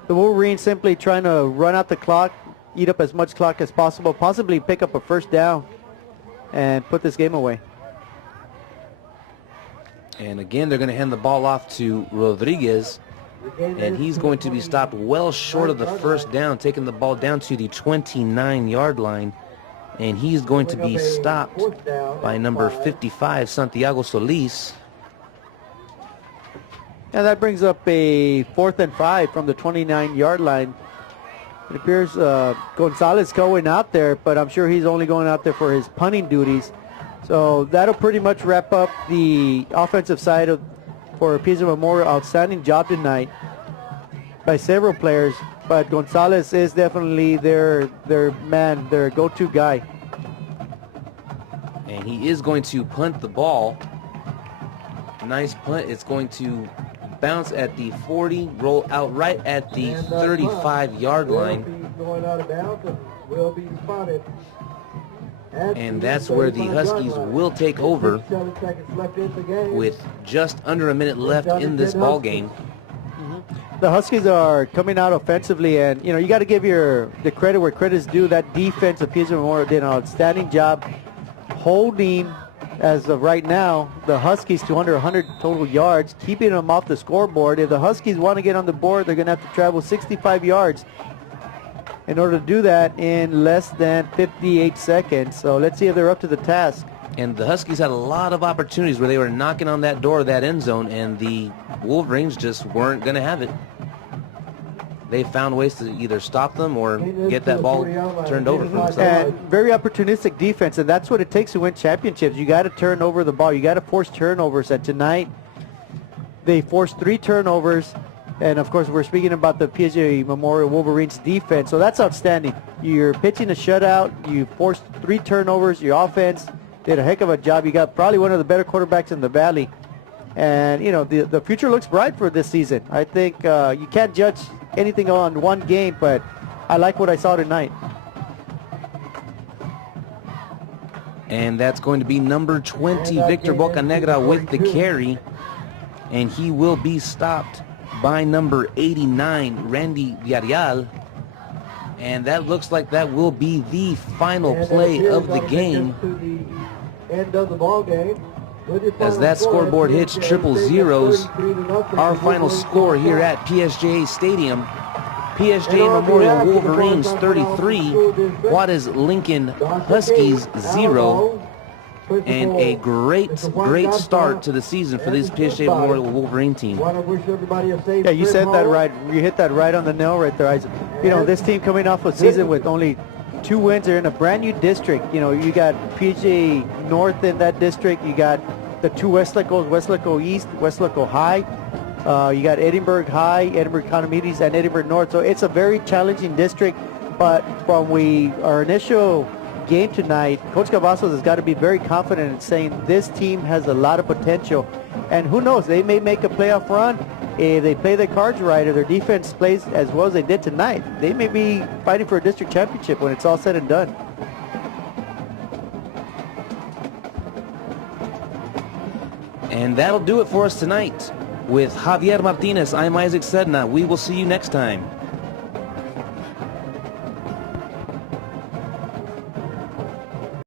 the Wolverines simply trying to run out the clock, eat up as much clock as possible, possibly pick up a first down and put this game away. And again, they're going to hand the ball off to Rodriguez, and he's going to be stopped well short of the first down, taking the ball down to the 29-yard line, and he's going to be stopped by number 55, Santiago Solis. And that brings up a 4th and 5 from the 29-yard line. It appears Gonzalez going out there, but I'm sure he's only going out there for his punting duties. So that'll pretty much wrap up the offensive side for PSJA Memorial. Outstanding job tonight by several players, but Gonzalez is definitely their man, their go-to guy. And he is going to punt the ball. Nice punt. It's going to bounce at the 40, roll out right at the 35-yard line. Will be going out of bounds and will be spotted. And that's where the Huskies will take over 7 seconds left in the game. with just under a minute left in this ball game. The Huskies are coming out offensively, and you got to give the credit where credit is due. That defense of PSJA Memorial did an outstanding job holding, as of right now, the Huskies to under 100 total yards, keeping them off the scoreboard. If the Huskies want to get on the board, they're going to have to travel 65 yards in order to do that in less than 58 seconds. So let's see if they're up to the task. And the Huskies had a lot of opportunities where they were knocking on that door of that end zone, and the Wolverines just weren't going to have it. They found ways to either stop them or get that ball turned over for themselves. And very opportunistic defense, and that's what it takes to win championships. You got to turn over the ball. You got to force turnovers. And tonight, they forced 3 turnovers. And of course, we're speaking about the PSJA Memorial Wolverines defense. So that's outstanding. You're pitching a shutout. You forced 3 turnovers. Your offense did a heck of a job. You got probably one of the better quarterbacks in the valley. And, the future looks bright for this season. I think you can't judge anything on one game, but I like what I saw tonight. And that's going to be number 20, Victor Bocanegra, with the carry. And he will be stopped by number 89, Randy Villarreal. And that looks like that will be the final play of the game. End of the ball game. As that scoreboard hits triple zeros, our final score here at PSJA Stadium, PSJA Memorial Wolverines 33, Juarez Lincoln Huskies 0, and a great start to the season for this PSJA Memorial Wolverine team. Yeah, you said that right. You hit that right on the nail right there, Isaac. This team coming off a season with only 2 wins. They're in a brand new district. You got PSJA North in that district. You got the 2 Westlacos, Westlaco East, Westlaco High. You got Edinburgh High, Edinburgh Economides, and Edinburgh North. So it's a very challenging district. But from our initial game tonight, Coach Cavazos has got to be very confident in saying this team has a lot of potential. And who knows, they may make a playoff run if they play their cards right, or their defense plays as well as they did tonight. They may be fighting for a district championship when it's all said and done. And that'll do it for us tonight. With Javier Martinez, I'm Isaac Sedna. We will see you next time.